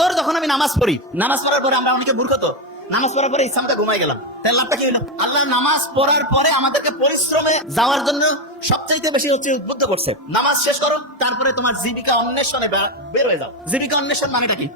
ফজর যখন আমি নামাজ পড়ি, নামাজ পড়ার পরে আমরা অনেকে মূর্খ তো, নামাজ পড়ার পরে ইসলামটা ঘুমাই গেলাম। লাভটা কি আল্লাহ নামাজ পড়ার পরে আমাদেরকে পরিশ্রমে যাওয়ার জন্য সবচাইতে বেশি হচ্ছে উদ্বুদ্ধ করছে। নামাজ শেষ করো, তারপরে তোমার জীবিকা অন্বেষণে বের হয়ে যাও। জীবিকা অন্বেষণ মানেটা কি?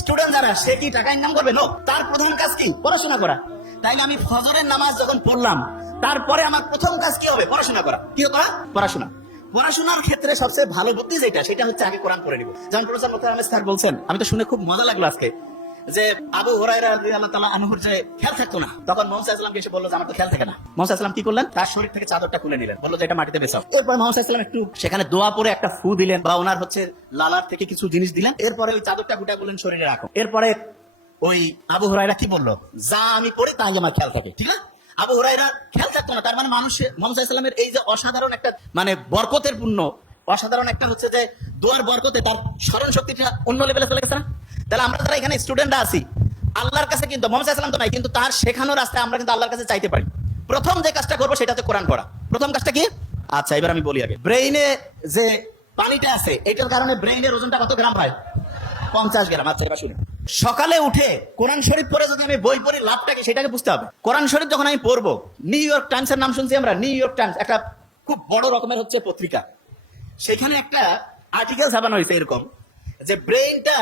স্টুডেন্ট যারা, সে কি টাকা ইনকাম করবে? তার প্রধান কাজ কি? পড়াশোনা করা। তাই আমি ফজরের নামাজ যখন পড়লাম, তারপরে আমার প্রথম কাজ কি হবে? পড়াশোনা করা। কি করা? পড়াশোনা। পড়াশোনার ক্ষেত্রে সবচেয়ে ভালো বুদ্ধি যেটা, সেটা হচ্ছে আগে কোরআন পড়ে নিব। যেমন প্রফেসর মোতার আহমেদ স্যার বলছেন, আমি তো শুনে খুব মজা লাগল আজকে যে আবু হুরায়রা রাদিয়াল্লাহু তাআলা আনহুর যে খেয়াল থাকতো না, তখন এসে বলল যে, আমার তো খেয়াল থাকে না। ইসলাম কি করলেন? তার শরীর থেকে চাদরটা খুলে নিলেন। বলল যে, এটা মাটিতে বেচাও। এরপর ইসলাম একটু সেখানে দোয়া পরে একটা ফু দিলেন বা ওনার হচ্ছে লালার থেকে কিছু জিনিস দিলেন। এরপরে ওই চাদরটা গুটা বললেন, শরীরে রাখো। এরপরে ওই আবু হুরায়রা কি বলল? যা আমি পড়ি তাই আমার খেয়াল থাকে। ঠিক আছে আবু হুরায়রা খেয়াল থাকতো না, তার মানে মানুষের মোহাম্মদ এই যে অসাধারণ একটা মানে বরকতের পূর্ণ অসাধারণ একটা হচ্ছে যে, দোয়ার বরকতে তার স্মরণ শক্তিটা অন্য লেভেলে চলে গেছে না? তাহলে আমরা যারা এখানে স্টুডেন্টরা আছি, আল্লাহর কাছে কিন্তু, মোহাম্মদ ইসলাম তো নাই, কিন্তু তার শেখানোর রাস্তায় আমরা কিন্তু আল্লাহর কাছে চাইতে পারি। প্রথম যে কাজটা করব সেটা হচ্ছে কোরআন পড়া। প্রথম কাজটা কি? আচ্ছা এবার আমি বলি আগে। ব্রেইনে যে পানিটা আছে, এটার কারণে ব্রেইনের ওজনটা কত গ্রাম হয়? পঞ্চাশ গ্রাম আচ্ছা এবার শুনুন। সকালে উঠে কোরআন শরীফ পড়ে যদি আমি বই পড়ি লাভটা কি সেটাকে বুঝতে হবে। কোরআন শরীফ যখন আমি পড়ব, নিউ ইয়র্ক টাইমস এর নাম শুনছি আমরা, নিউ ইয়র্ক টাইমস, একটা খুব বড় রকমের হচ্ছে পত্রিকা। সেখানে একটা আর্টিকেল ছাপানো হয়েছে এরকম যে ব্রেইনটা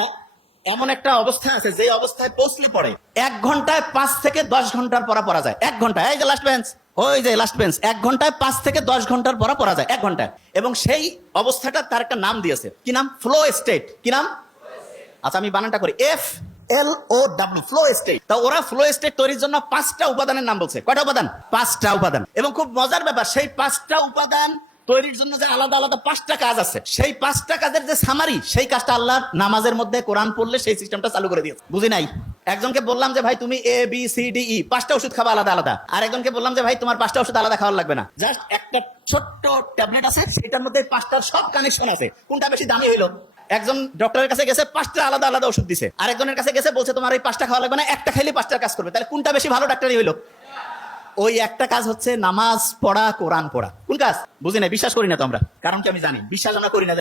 এমন একটা অবস্থা আছে যে অবস্থায় পৌঁছলে পড়ে এক ঘন্টায় পাঁচ থেকে দশ ঘণ্টার পড়া পড়া যায়। এক ঘন্টায়, এই যে লাস্ট বেঞ্চ ওই যে লাস্ট বেঞ্চ এক ঘন্টায় পাঁচ থেকে দশ ঘণ্টার পড়া পড়া যায়, এক ঘন্টায়। এবং সেই অবস্থাটা তার একটা নাম দিয়েছে। কি নাম? ফ্লো স্টেট কি নাম? আচ্ছা আমি বানানটা করি। F L O W flow state তা ওরা ফ্লো স্টেট তৈরির জন্য পাঁচটা উপাদানের নাম বলছে। কয়টা উপাদান? পাঁচটা উপাদান। এবং খুব মজার ব্যাপার, সেই পাঁচটা উপাদান তৈরির জন্য যে আলাদা আলাদা পাঁচটা কাজ আছে, সেই পাঁচটা কাজের যে সামারি সেই কাজটা আল্লাহ নামাজের মধ্যে কোরআন পড়লে সেই সিস্টেমটা চালু করে দিয়েছে। বুঝি নাই? একজনকে বললাম যে, ভাই, তুমি A B C D E পাঁচটা ওষুধ খাবা আলাদা আলাদা। আর একজনকে বললাম যে, ভাই, তোমার পাঁচটা ওষুধ আলাদা খাওয়ার লাগবে না। জাস্ট একটা ছোট্ট ট্যাবলেট আছে সেটার মধ্যে পাঁচটার সব কানেকশন আছে। কোনটা বেশি দামি হইল? একজন ডক্টরের কাছে গেছে, পাঁচটা আলাদা আলাদা ওষুধ দিছে। আরেকজনের কাছে গেছে, বলছে, তোমার এই পাঁচটা খাওয়া লাগবে না, একটা খেলে পাঁচটার কাজ করবে। তাহলে কোনটা বেশি ভালো ডাক্তারই হইল? ওই একটা কাজ হচ্ছে নামাজ পড়া, কোরআন পড়া। কোন কাজ? বুঝি না বিশ্বাস করি না তো আমরা। কারণ কি আমি জানি? বিশ্বাস আমরা করি না